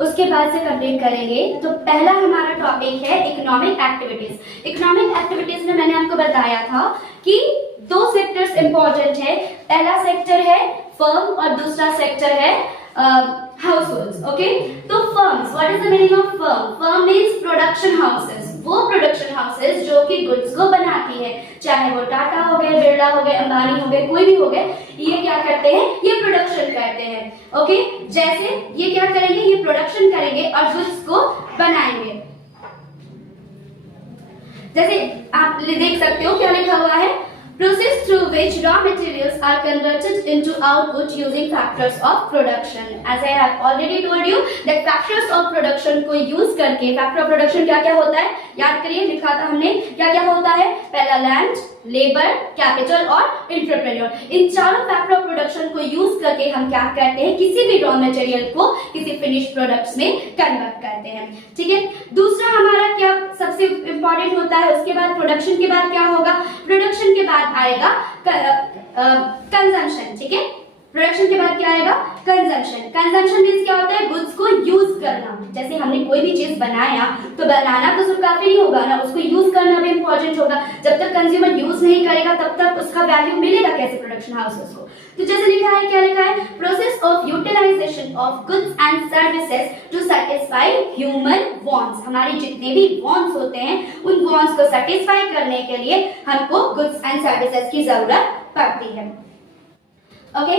उसके बाद से कंप्लीट करेंगे। तो पहला हमारा टॉपिक है इकोनॉमिक एक्टिविटीज। इकोनॉमिक एक्टिविटीज में मैंने आपको बताया था कि दो सेक्टर्स इंपॉर्टेंट है। पहला सेक्टर है फर्म और दूसरा सेक्टर है हाउसहोल्ड्स। ओके, तो firms, what is the meaning of firm? Firm means production houses, वो प्रोडक्शन हाउसेस जो कि गुड्स को बनाती है, चाहे वो टाटा हो गए, बिरला हो गए, अंबानी हो गए, कोई भी हो गए, ये क्या करते हैं? ये प्रोडक्शन करते हैं। ओके, जैसे ये क्या करेंगे? ये प्रोडक्शन करेंगे और गुड्स को बनाएंगे। जैसे आप देख सकते हो क्या लिखा हुआ है, process through which raw materials are converted into output using factors of production. As I have already told you that factors of production को use करके, factor of production क्या क्या होता है याद करिए, लिखा था हमने क्या क्या होता है। पहला लैंड, लेबर, कैपिटल और एंटरप्रेन्योर। इन चारों फैक्टर ऑफ प्रोडक्शन को यूज करके हम क्या करते हैं? किसी भी रॉ मटेरियल को किसी फिनिश प्रोडक्ट्स में कन्वर्ट करते हैं। ठीक है, दूसरा हमारा क्या सबसे इंपॉर्टेंट होता है? उसके बाद प्रोडक्शन के बाद क्या होगा? प्रोडक्शन के बाद आएगा कंजम्पशन। ठीक है, प्रोडक्शन के बाद क्या आएगा? कंजम्पशन। कंजम्पशन मींस क्या होता है? गुड्स को यूज करना। जैसे हमने कोई भी चीज बनाया तो बनाना तो सिर्फ काफी नहीं होगा ना, उसको यूज करना भी इंपॉर्टेंट होगा। जब तक कंज्यूमर यूज नहीं करेगा तब तक उसका वैल्यू मिलेगा कैसे प्रोडक्शन हाउसेस को? तो जैसे लिखा है, क्या लिखा है? Process of utilisation of goods and services to satisfy human wants. हमारी जितने भी वांट्स होते हैं उन वांट्स को सैटिस्फाई करने के लिए हमको गुड्स एंड सर्विसेज की जरूरत पड़ती है। ओके,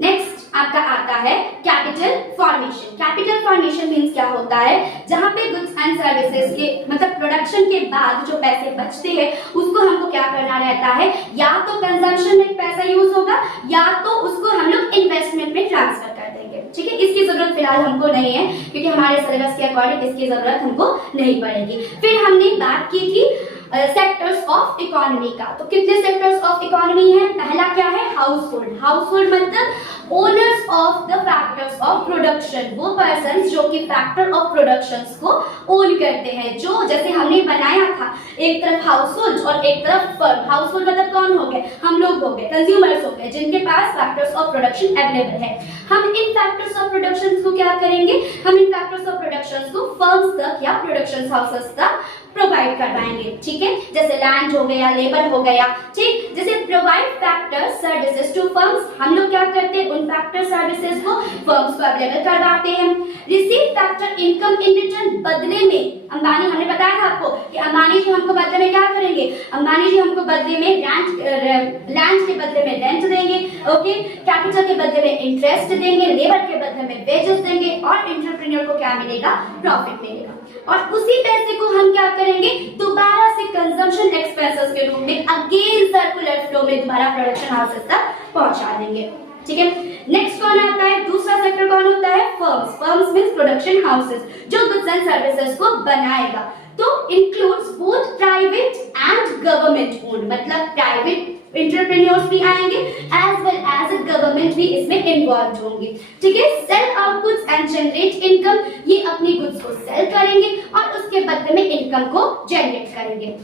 नेक्स्ट आपका आता है capital formation. Capital formation means क्या होता है? जहां पे गुड्स एंड सर्विसेज के मतलब प्रोडक्शन के बाद जो पैसे बचते हैं उसको हमको क्या करना रहता है? या तो कंजम्पशन में पैसा यूज होगा या तो उसको हम लोग इन्वेस्टमेंट में ट्रांसफर कर देंगे। ठीक है, इसकी जरूरत फिलहाल हमको नहीं है क्योंकि हमारे सिलेबस के अकॉर्डिंग इसकी जरूरत हमको नहीं पड़ेगी। फिर हमने बात की थी सेक्टर्स ऑफ इकोनॉमी का। तो कितने सेक्टर्स ऑफ इकोनॉमी है? पहला क्या है? हाउसहोल्ड। हाउसहोल्ड मतलब owners of the factors of production, वो पर्संस जो कि फैक्टर ऑफ प्रोडक्शंस को ओन करते हैं। जो जैसे हमने बनाया था, एक तरफ हाउसहोल्ड और एक तरफ फर्म। हाउसहोल्ड मतलब कौन हो गए? हम लोग हो गए, कंज्यूमर्स हो गए, जिनके पास फैक्टर्स ऑफ प्रोडक्शन अवेलेबल है। हम इन फैक्टर्स ऑफ प्रोडक्शन को क्या करेंगे? हम इन फैक्टर्स ऑफ प्रोडक्शन को फर्म्स तक या प्रोडक्शन हाउसेस तक प्रोवाइड करवाएंगे। ठीक है, जैसे लैंड हो गया, लेबर हो गया। ठीक, जैसे provide factor services to firms, हम लोग क्या करते हैं? उन फैक्टर सर्विसेज को फर्म्स को अवेलेबल करवाते हैं। Receive factor income in return, बदले में अंबानी, हमने बताया था आपको कि अंबानी जी हमको बदले में क्या करेंगे? अंबानी जी हमको बदले में लैंड के बदले में रेंट देंगे। ओके, कैपिटल के बदले में इंटरेस्ट देंगे, लेबर के बदले में वेजेस देंगे और एंटरप्रेन्योर को क्या मिलेगा? प्रॉफिट मिलेगा। और उसी पैसे को हम क्या करेंगे? दोबारा से कंजम्पशन एक्सपेंसेस के रूप में अगेन सर्कुलर फ्लो में दोबारा प्रोडक्शन हाउसेस तक पहुंचा देंगे। ठीक है, नेक्स्ट कौन आता है? दूसरा सेक्टर कौन होता है? Firms. Firms means production houses जो गुड्स एंड सर्विसेज को बनाएगा। तो includes both private and government owned, मतलब प्राइवेट एंटरप्रेन्योर्स भी आएंगे एज वेल एज गवर्नमेंट भी इसमें इन्वॉल्व होंगे। ठीक है, sell outputs and generate income, ये अपनी गुड्स को सेल करेंगे और उसके बदले में इनकम को जनरेट करेंगे।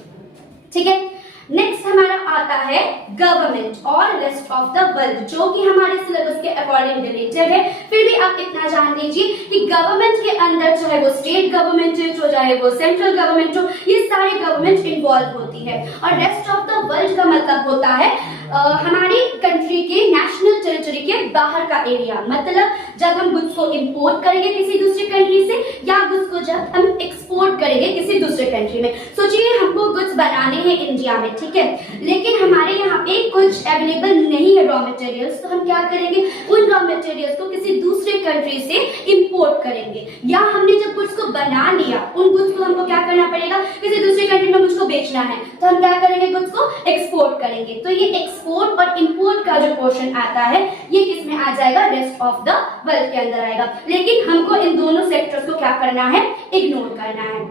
ठीक है, नेक्स्ट हमारा आता है गवर्नमेंट और रेस्ट ऑफ द वर्ल्ड, जो कि हमारे सिलेबस के अकॉर्डिंग रिलेटेड है। फिर भी आप इतना जान लीजिए कि गवर्नमेंट के अंदर चाहे वो स्टेट गवर्नमेंट हो, चाहे वो सेंट्रल गवर्नमेंट हो, ये सारी गवर्नमेंट इन्वॉल्व होती है। और रेस्ट ऑफ द वर्ल्ड का मतलब होता है हमारी कंट्री के नेशनल टेरिटरी के बाहर का एरिया। मतलब जब हम गुड्स को इंपोर्ट करेंगे किसी दूसरी कंट्री से या गुड्स को जब हम एक्सपोर्ट करेंगे किसी दूसरे कंट्री में। सोचिए हमको गुड्स बनाने हैं इंडिया में, ठीक है, लेकिन हमारे यहाँ पे कुछ अवेलेबल नहीं है रॉ मटेरियल्स, तो हम क्या करेंगे? उन रॉ मटेरियल्स को किसी दूसरे कंट्री से इंपोर्ट करेंगे। या हमने जब गुड्स को बना लिया, उन गुड्स को हमको क्या करना पड़ेगा? किसी दूसरे कंट्री में गुड्स को बेचना है, तो हम क्या करेंगे? गुड्स को एक्सपोर्ट करेंगे। तो ये एक्सपोर्ट और इंपोर्ट का जो पोर्शन आता है ये किसमें आ जाएगा? रेस्ट ऑफ द वर्ल्ड के अंदर आएगा। लेकिन हमको इन दोनों सेक्टर्स को क्या करना है? इग्नोर करना है।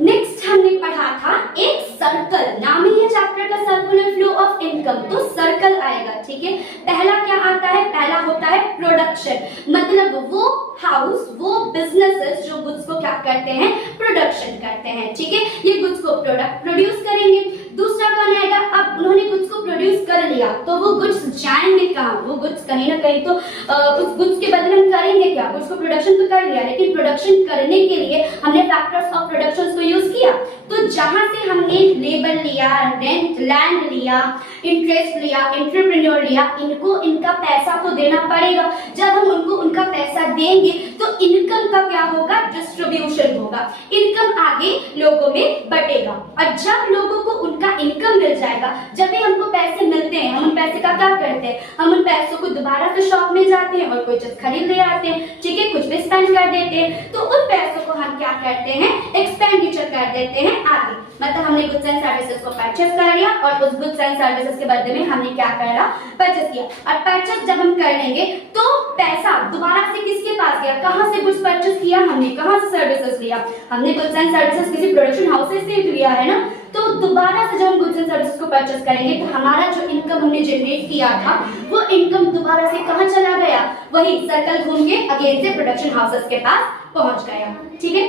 नेक्स्ट हमने पढ़ा था एक सर्कल, नाम ही है चैप्टर का सर्कुलर फ्लो ऑफ इनकम, तो सर्कल आएगा। ठीक है, पहला क्या आता है? पहला होता है प्रोडक्शन, मतलब वो हाउस, वो बिजनेसेस जो गुड्स को क्या करते हैं? प्रोडक्शन करते हैं। ठीक है, ये गुड्स को प्रोड्यूस करेंगे। दूसरा कौन आएगा? अब उन्होंने गुड्स को प्रोड्यूस कर लिया तो वो गुड्स जाएंगे कहाँ? वो गुड्स कहीं ना कहीं तो उस गुड्स के बदले हम करेंगे क्या? गुड्स को प्रोडक्शन तो कर लिया, लेकिन प्रोडक्शन करने के लिए हमने फैक्टर्स ऑफ प्रोडक्शन को यूज किया। तो जहां से हमने लेबर लिया, रेंट, लैंड लिया, इंटरेस्ट लिया, एंटरप्रेन्योर लिया, इनको इनका पैसा तो देना पड़ेगा। जब हम उनको उनका पैसा देंगे तो इनकम का क्या होगा? डिस्ट्रीब्यूशन होगा, इनकम आगे लोगों में बटेगा। और जब लोगों को उनका इनकम मिल जाएगा, जब भी हमको पैसे मिलते हैं, हम उन पैसे का क्या करते हैं? हम उन पैसों को दोबारा से शॉप में जाते हैं और कोई चीज खरीद ले आते हैं, ठीक है, कुछ भी स्पेंड कर देते हैं। तो उन पैसों को हम क्या करते हैं? एक्सपेंडिचर कर देते हैं आगे। मतलब हमने गुड्स एंड सर्विसेज को परचेस कर लिया और उस गुड्स एंड सर्विसेज के बदले में हमने क्या करा? परचेस किया। और परचेस जब हम कर लेंगे तो पैसा दोबारा से किसके पास गया? कहां से गुड्स परचेस किया हमने? कहां से सर्विसेज लिया? हमने गुड्स एंड सर्विसेज किसी प्रोडक्शन हाउसेस से लिया है ना। तो दोबारा से जब हम गुड्स एंड सर्विसेज को परचेस करेंगे तो हमारा जो इनकम हमने जनरेट किया था वो इनकम दोबारा से कहां चला गया? वही सर्कल घूम के अगेन से प्रोडक्शन हाउसेस के पास पहुंच गया। ठीक है,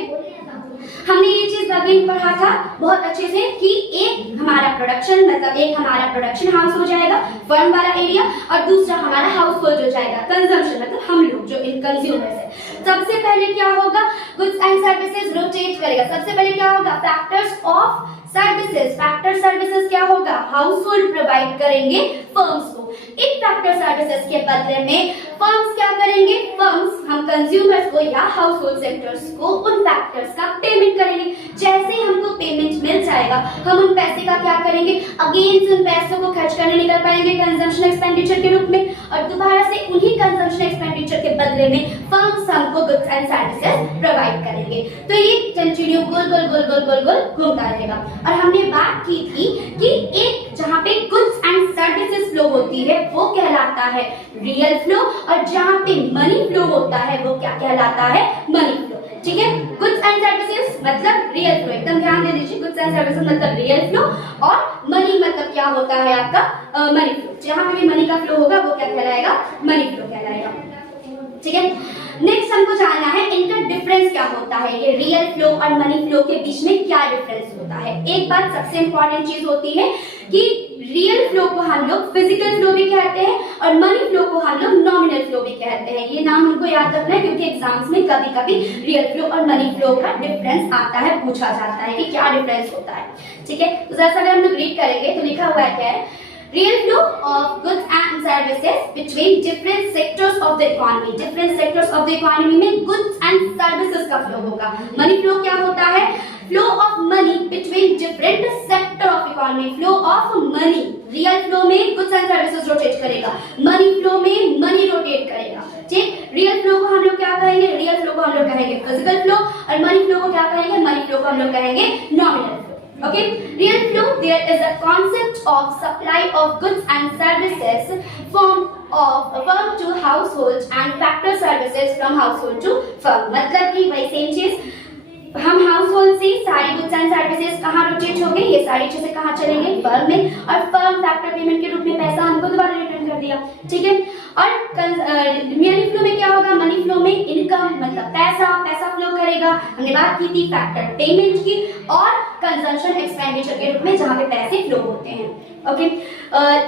हमने ये चीज अगेन पढ़ा था बहुत अच्छे से कि एक हमारा प्रोडक्शन मतलब एक हमारा प्रोडक्शन हाउस हो जाएगा, फर्म वाला एरिया, और दूसरा हमारा हाउस होल्ड हो जाएगा, कंजम्पशन मतलब हम लोग जो इन कंज्यूमर्स है। सबसे पहले क्या होगा? गुड्स एंड सर्विसेज रोटेट करेगा। सबसे पहले क्या होगा? Factors of services. Factor services क्या होगा? हाउस होल्ड प्रोवाइड करेंगे फर्म्स को। इन फैक्टर सर्विसेज के बदले में फर्म्स क्या करेंगे? फर्म्स हम कंज्यूमर्स को या हाउस होल्ड सेक्टर्स को उन फैक्टर्स का पेमेंट करेंगे। जैसे ही हमको पेमेंट मिल जाएगा हम उन पैसे का क्या करेंगे? अगेन से उन पैसों को खर्च करने निकल पाएंगे कंजम्पशन एक्सपेंडिचर के रूप में, और दोबारा से उन्हीं कंजम्पशन एक्सपेंडिचर के बदले में फर्म्स हमको गुड्स एंड सर्विसेज प्रोवाइड करेंगे। तो ये कंटिन्यू गोल गोल गोल गोल गोल गोल घूमता रहेगा। और हमने बात की थी कि एक जहां पे गुड्स एंड सर्विसेज फ्लो होती है वो कहलाता है रियल फ्लो, और जहां पे मनी फ्लो होता है वो क्या कहलाता है? Money flow. ठीक है, गुड्स एंड सर्विसेज मतलब रियल फ्लो, एकदम ध्यान दे दीजिए। गुड्स एंड सर्विसेज मतलब रियल फ्लो, और मनी मतलब क्या होता है आपका? Money flow. जहां पे भी मनी का फ्लो होगा वो क्या कहलाएगा? मनी फ्लो कहलाएगा। ठीक है, नेक्स्ट हमको जानना है इनका डिफरेंस क्या होता है, ये रियल फ्लो और मनी फ्लो के बीच में क्या डिफरेंस होता है। एक बात सबसे इंपॉर्टेंट चीज होती है कि रियल फ्लो को हम लोग फिजिकल फ्लो भी कहते हैं और मनी फ्लो को हम लोग नॉमिनल फ्लो भी कहते हैं। ये नाम हमको याद रखना है क्योंकि एग्जाम्स में कभी कभी रियल फ्लो और मनी फ्लो का डिफरेंस आता है, पूछा जाता है कि क्या डिफरेंस होता है। ठीक है, तो जैसा अगर हम लोग रीड करेंगे तो लिखा हुआ है क्या है? Real flow of goods and services between different sectors of the economy. Different sectors of the economy में goods and services का flow होगा। Money flow क्या होता है? Flow of money between different sector of economy. Flow of money. Real flow में goods and services rotate करेगा, money flow में money rotate करेगा। ठीक, real flow को हम लोग क्या कहेंगे? Real flow को हम लोग कहेंगे physical flow, और money flow को क्या कहेंगे? Money flow को हम लोग कहेंगे nominal flow. Okay, real flow, there is a concept of supply of goods and services firm to households and factor services from household to firm. मतलब कि वही सेम चीज, हम हाउस होल्ड से सारी गुड्स एंड सर्विसेज कहाँ rotate होंगे? ये सारी चीजें कहाँ चलेंगे? फर्म में, और फर्म फैक्टर पेमेंट के रूप में पैसा हमको दोबारा रिटर्न कर दिया। ठीक है, और मनी फ्लो में क्या होगा? मनी फ्लो में इनकम मतलब पैसा फ्लो करेगा। हमने बात की थी फैक्टर पेमेंट की और कंजम्पशन एक्सपेंडिचर के रूप में जहाँ पे पैसे फ्लो होते हैं। Okay,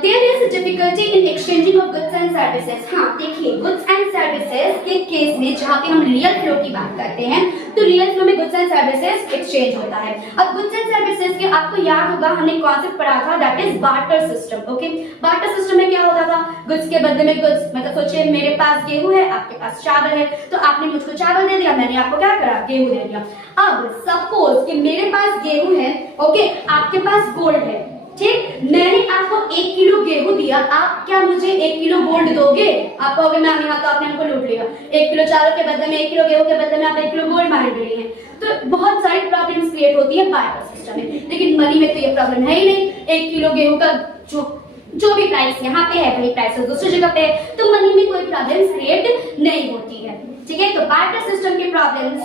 there is difficulty in exchanging of goods and services. हाँ देखिए, गुड्स एंड सर्विसेज के केस में जहाँ पे हम रियल फ्लो की बात करते हैं तो रियल फ्लो में गुड्स एंड सर्विसेज एक्सचेंज होता है। अब गुड्स एंड सर्विसेज के आपको याद होगा हमने कॉन्सेप्ट पढ़ा था, that is barter system. Okay, barter system में क्या होता था? गुड्स के बदले में गुड्स, मतलब सोचिए मेरे पास गेहूं है, आपके पास चावल है, तो आपने मुझको चावल दे दिया, मैंने आपको क्या करा? गेहूं दे दिया। अब सपोज कि मेरे पास गेहूं है, ओके, आपके पास गोल्ड है। ठीक, मैंने आपको 1 किलो गेहूं दिया, आप क्या मुझे 1 किलो गोल्ड दोगे? आप कहोगे मैम यहाँ तो आपने हमको लूट लिया, 1 किलो चावल के बदले में 1 किलो गेहूं के बदले में आप 1 किलो गोल्ड मांग रही हैं। तो बहुत सारी प्रॉब्लम्स क्रिएट होती है बार्टर सिस्टम में, लेकिन मनी में तो ये प्रॉब्लम है ही नहीं। 1 किलो गेहूं का जो भी प्राइस यहाँ पे है वही प्राइस दूसरी जगह पे है, तो मनी में कोई प्रॉब्लम्स क्रिएट नहीं होती है। ठीक है, तो बार्टर सिस्टम के प्रॉब्लम्स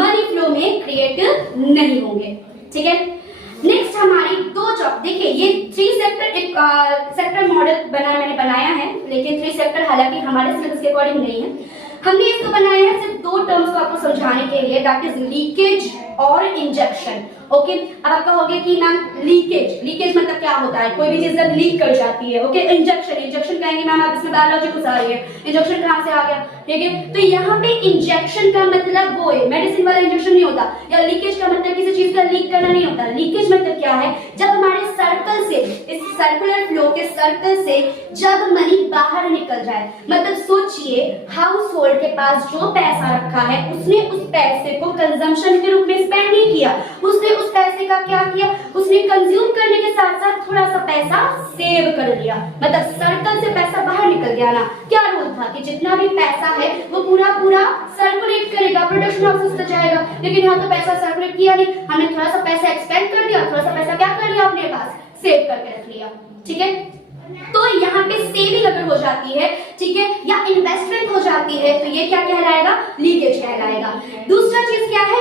मनी फ्लो में क्रिएट नहीं होंगे। ठीक है, नेक्स्ट हमारी दो जॉब, देखिए ये 3 सेक्टर मॉडल मैंने बनाया है, लेकिन 3 सेक्टर हालांकि हमारे सिलेबस के अकॉर्डिंग नहीं है। हमने इसको बनाया है सिर्फ दो टर्म्स को आपको समझाने के लिए, दैट इज लीकेज और इंजेक्शन। ओके, अब आप कहोगे कि मैम लीकेज मतलब क्या होता है, कोई भी चीज जब लीक कर जाती है। ओके, इंजेक्शन कहेंगे मैम आप इसमें बायोलॉजी घुसा रही है, इंजेक्शन कहां से आ गया, ठीक है। तो यहाँ पे इंजेक्शन का मतलब वो है मेडिसिन वाला इंजेक्शन नहीं होता, या लीकेज का मतलब किसी चीज का लीक करना नहीं होता। लीकेज मतलब क्या है, जब हमारे सर्कल से, इस सर्कुलर फ्लो के सर्कल से जब मनी बाहर निकल जाए। मतलब सोचिए हाउस होल्ड के पास जो पैसा रखा है, उसने उस पैसे को कंजम्पशन के रूप में स्पेंड नहीं किया, उसने उस पैसे का क्या किया, उसने कंज्यूम करने के साथ साथ थोड़ा सा पैसा सेव कर लिया। मतलब सर्कल से पैसा बाहर निकल गया ना। क्या रूल था कि जितना भी पैसा है वो पूरा सर्कुलेट करेगा, प्रोडक्शन हाउसेस तक जाएगा। लेकिन यहाँ तो पैसा सर्कुलेट किया नहीं, हमने थोड़ा सा पैसा एक्सपेंड कर दिया, थोड़ा सा पैसा क्या कर लिया अपने पास, सेव करके रख लिया, ठीक है। तो यहाँ पे सेविंग अगर हो जाती है, ठीक है, या इन्वेस्टमेंट हो जाती है, तो ये क्या कहलाएगा, लीकेज कहलाएगा। दूसरा चीज क्या है,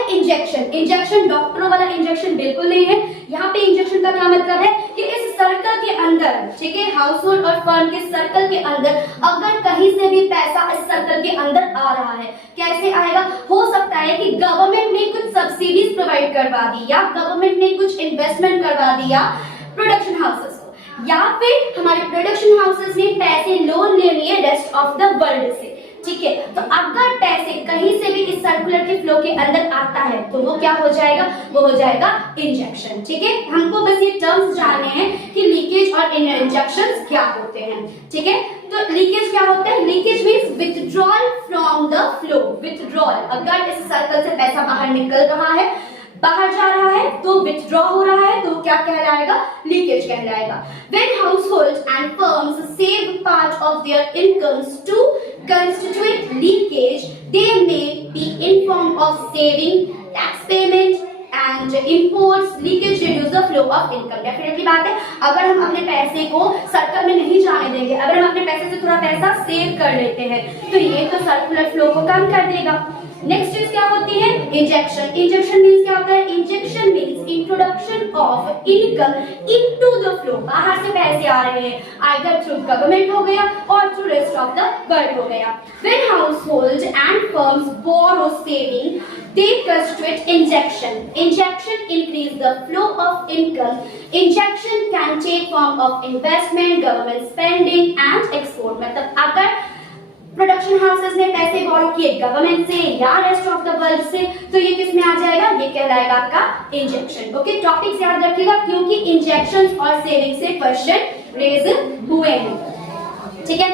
इंजेक्शन डॉक्टरों वाला इंजेक्शन बिल्कुल नहीं है। यहाँ पे इंजेक्शन का क्या मतलब है कि इस सर्कल के अंदर, ठीक है, हाउस होल्ड और फर्म के सर्कल के अंदर अगर कहीं से भी पैसा इस सर्कल के अंदर आ रहा है, कैसे आएगा, हो सकता है कि गवर्नमेंट ने कुछ सब्सिडीज प्रोवाइड करवा दी, या गवर्नमेंट ने कुछ इन्वेस्टमेंट करवा दिया प्रोडक्शन हाउसेस, या फिर हमारे प्रोडक्शन हाउसेस ने पैसे लोन ले लिए रेस्ट ऑफ द वर्ल्ड से, ठीक है। तो अगर पैसे कहीं से भी इस सर्कुलर के फ्लो के अंदर आता है तो वो क्या हो जाएगा, वो हो जाएगा इंजेक्शन, ठीक है। हमको बस ये टर्म्स जानने हैं कि लीकेज और इंजेक्शंस क्या होते हैं, ठीक है। तो लीकेज क्या होता है, leakage means withdrawal from the flow. Withdrawal, अगर इस सर्कल से पैसा बाहर निकल रहा है, बाहर जा रहा है, तो विथड्रॉ हो रहा है, तो क्या कहलाएगा, लीकेज कहलाएगा। When households and firms save part of their incomes to constitute leakage, they may be in form of saving, tax payment and imports. Leakage reduce the flow of income. Definitely बात है, अगर हम अपने पैसे को circle में नहीं जाने देंगे, अगर हम अपने पैसे से थोड़ा पैसा सेव कर लेते हैं, तो ये तो सर्कुलर फ्लो को कम कर देगा। नेक्स्ट चीज क्या होती है, इंजेक्शन मींस क्या होता है, injection means introduction of income into the flow. बाहर से पैसे आ रहे हैं, आइदर थ्रू गवर्नमेंट हो गया और through rest of the world हो गया। When households and firms borrow saving, they constitute injection increase the flow of income. Injection can take form of investment, government spending and export. मतलब अगर production houses ने पैसे बोरो किए government से या rest of the world से, तो ये किस में आ जाएगा, ये कहलाएगा आपका इंजेक्शन। ओके, टॉपिक्स याद रखिएगा क्योंकि इंजेक्शन और सेविंग से क्वेश्चन रेज हुए हैं, ठीक है।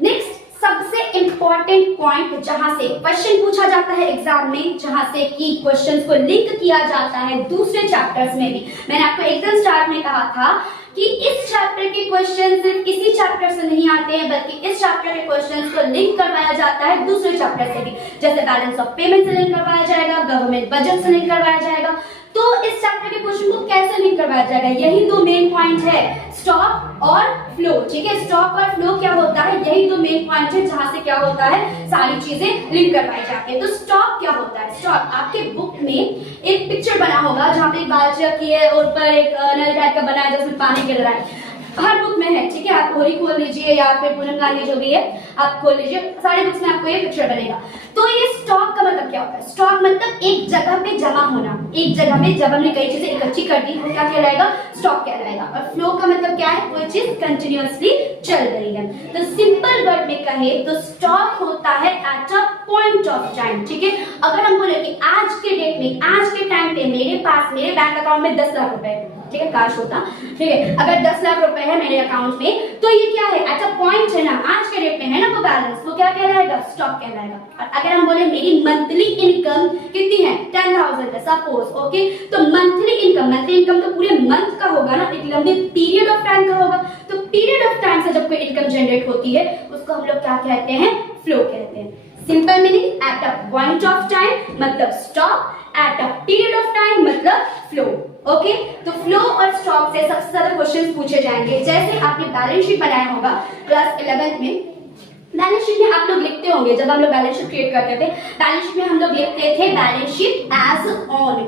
नेक्स्ट सबसे इंपॉर्टेंट पॉइंट जहां से क्वेश्चन पूछा जाता है एग्जाम में, जहां से कि क्वेश्चंस को लिंक किया जाता है दूसरे चैप्टर्स में भी। मैंने आपको एकदम स्टार्ट में कहा था कि इस चैप्टर के क्वेश्चन सिर्फ इसी चैप्टर से नहीं आते हैं, बल्कि इस चैप्टर के क्वेश्चंस को लिंक करवाया जाता है दूसरे चैप्टर से भी। जैसे बैलेंस ऑफ पेमेंट से लिंक करवाया जाएगा, गवर्नमेंट बजट से लिंक करवाया जाएगा। तो इस चैप्टर के क्वेश्चन को कैसे लिंक करवाया जाएगा, यही दो मेन पॉइंट है, स्टॉक और फ्लो, ठीक है। स्टॉक और फ्लो क्या होता है, यही दो मेन पॉइंट है जहां से क्या होता है, सारी चीजें लिंक करवाई जाती है। तो स्टॉक क्या होता है, स्टॉक आपके बुक में एक पिक्चर बना होगा जहां पे एक बाल्टी रखी है और ऊपर एक नल टाइप का बना है जिसमें पानी गिर रहा है, हर बुक में है, ठीक है। आप होरी खोल लीजिए या फिर पूनम गांधी जो भी है आप खोल लीजिए, सारे बुक्स में आपको ये पिक्चर बनेगा। तो ये स्टॉक का मतलब क्या होता है, स्टॉक मतलब एक जगह पे जमा होना, एक जगह पे जब हमने कई चीजें इकट्ठी कर दी वो क्या कहलाएगा, स्टॉक कहलाएगा। और फ्लो का मतलब क्या है, कोई चीज कंटिन्यूअसली चल रही है। तो सिंपल वर्ड में कहे तो स्टॉक होता है eight a point of time, ठीक है। अगर हम बोले कि आज के डेट में, आज के टाइम पे मेरे पास मेरे बैंक अकाउंट में 10 लाख रुपए, ठीक है, काश होता, ठीक है। अगर 10 लाख रुपए है मेरे अकाउंट में, तो ये क्या है, एट अ पॉइंट है ना, आज के डेट में है ना वो बैलेंस, वो क्या कहलाएगा, स्टॉक कहलाएगा। और अगर हम बोले मेरी मंथली इनकम कितनी है, 10,000 है सपोज, ओके, तो मंथली इनकम तो पूरे मंथ का होगा ना, एक लंबे पीरियड ऑफ टाइम का होगा। तो पीरियड ऑफ टाइम से जब कोई इनकम जनरेट होती है उसको हम लोग क्या कहते हैं, फ्लो कहते हैं। Simple meaning, at a point of time मतलब stock, at a period of time मतलब फ्लो। ओके, तो फ्लो और स्टॉक से सबसे ज्यादा क्वेश्चंस पूछे जाएंगे। जैसे आपने बैलेंस शीट बनाया होगा क्लास 11th में, बैलेंस शीट में आप लोग लिखते होंगे, जब हम लोग बैलेंस शीट क्रिएट करते थे, बैलेंस शीट में हम लोग लिखते थे बैलेंस शीट एज ऑन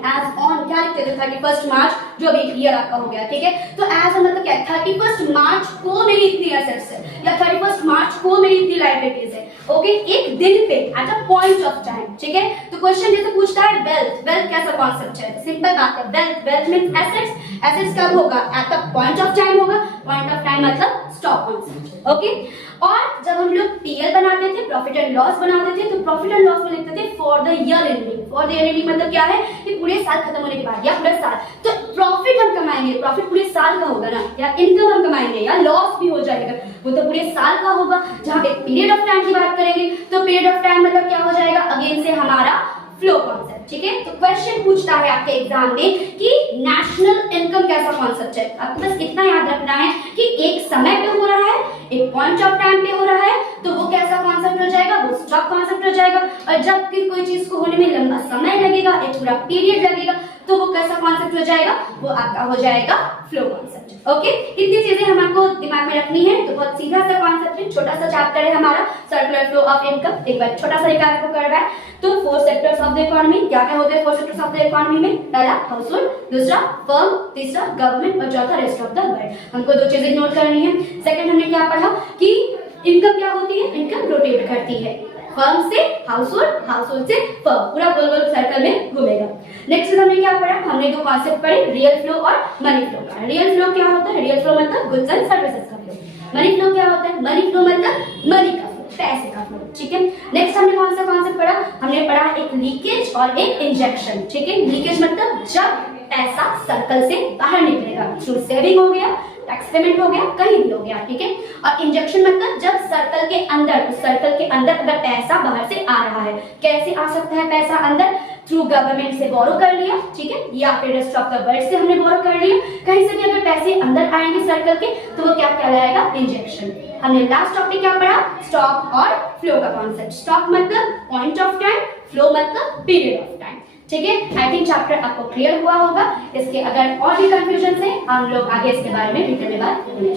क्या लिखते थे, 31 मार्च, जो अभी ईयर आपका हो गया, ठीक है। तो एज मतलब क्या है, 31 मार्च को मेरी इतनी एसेट्स है या 31 मार्च को मेरी इतनी लायबिलिटीज है। ओके, एक दिन पे eight a point of time, ठीक है। तो क्वेश्चन जैसे पूछता है वेल्थ, वेल्थ कैसा कॉन्सेप्ट है, सिंपल बात है, wealth, wealth means assets, assets कब होगा, at the point of time होगा, पॉइंट ऑफ टाइम मतलब स्टॉक कॉन्सेप्ट, ओके। और जब हम लोग पीएल बनाते थे, प्रॉफिट एंड लॉस बनाते थे, तो प्रॉफिट एंड लॉस में लिखते थे for the year ending, for the year ending मतलब क्या है कि पूरे साल खत्म होने के बाद या पूरा साल, तो प्रॉफिट हम कमाएंगे, प्रॉफिट पूरे साल का होगा ना, या इनकम हम कमाएंगे या लॉस भी हो जाएगा, वो तो पूरे साल का होगा। जहां पे पीरियड ऑफ टाइम की बात करेंगे तो पीरियड ऑफ टाइम मतलब क्या हो जाएगा, अगेन से हमारा फ्लो कॉन्सेप्ट, ठीक है। तो क्वेश्चन पूछता है आपके एग्जाम में कि नेशनल इनकम कैसा कॉन्सेप्ट है, आपको बस इतना याद रखना है कि एक समय पे हो रहा है, एक पॉइंट ऑफ टाइम पे हो रहा है, तो वो कैसा कॉन्सेप्ट हो जाएगा, वो स्टॉक कॉन्सेप्ट हो जाएगा। और जब कि कोई चीज को होने में लंबा समय लगेगा, एक पूरा पीरियड लगेगा, तो वो कैसा कॉन्सेप्ट हो जाएगा, वो आपका हो जाएगा फ्लो कॉन्सेप्ट, ओके। इतनी चीजें हमको दिमाग में रखनी है। तो बहुत सीधा सा कॉन्सेप्ट है, छोटा सा चैप्टर है हमारा सर्कुलर फ्लो ऑफ इनकम। एक बार छोटा सा रिकैप को कर रहा है। तो 4 सेक्टर्स ऑफ द इकोनॉमी, क्या क्या होते हैं 4 सेक्टर्स ऑफ द इकोनॉमी में, पहला हाउस होल्ड, दूसरा फर्म, तीसरा गवर्नमेंट और चौथा रेस्ट ऑफ द वर्ल्ड। हमको 2 चीजें नोट करनी है। सेकंड हमने क्या पढ़ा कि इनकम क्या होती है, इनकम रोटेट करती है, फर्म से हाउस होल्ड, हाउस होल्ड से फर्म, पूरा गोल गोल सर्कल में घूमेगा। नेक्स्ट हमने क्या पढ़ा, हमने 2 कॉन्सेप्ट पढ़े, रियल फ्लो और मनी फ्लो का। रियल फ्लो क्या होता है, रियल फ्लो मतलब गुड्स एंड सर्विसेज का फ्लो। मनी फ्लो क्या होता है, मनी फ्लो मतलब मनी का फ्लो, पैसे का फ्लो, ठीक है। नेक्स्ट हमने कौन सा कॉन्सेप्ट पढ़ा, हमने पढ़ा एक लीकेज और एक इंजेक्शन, ठीक है। लीकेज मतलब जब पैसा सर्कल से बाहर निकलेगा, थ्रू सेविंग हो गया, टैक्स पेमेंट हो गया, कहीं भी हो गया, ठीक है। और इंजेक्शन मतलब जब सर्कल के अंदर, उस सर्कल के अंदर अगर पैसा बाहर से आ रहा है, कैसे आ सकता है पैसा अंदर, थ्रू गवर्नमेंट से बोरो कर लिया, ठीक है, या फिर रेस्ट ऑफ द वर्ल्ड से हमने बोरो कर लिया, कहीं से भी अगर पैसे अंदर आएंगे सर्कल के, तो वो क्या कहलाएगा, इंजेक्शन। हमने लास्ट टॉपिक क्या पढ़ा, स्टॉक और फ्लो का कॉन्सेप्ट। स्टॉक मतलब पॉइंट ऑफ टाइम, फ्लो मतलब पीरियड ऑफ टाइम, ठीक है। आई थिंक चैप्टर आपको क्लियर हुआ होगा। इसके अगर और भी कंफ्यूजन है, हम लोग आगे इसके बारे में डिटेल में बात करेंगे।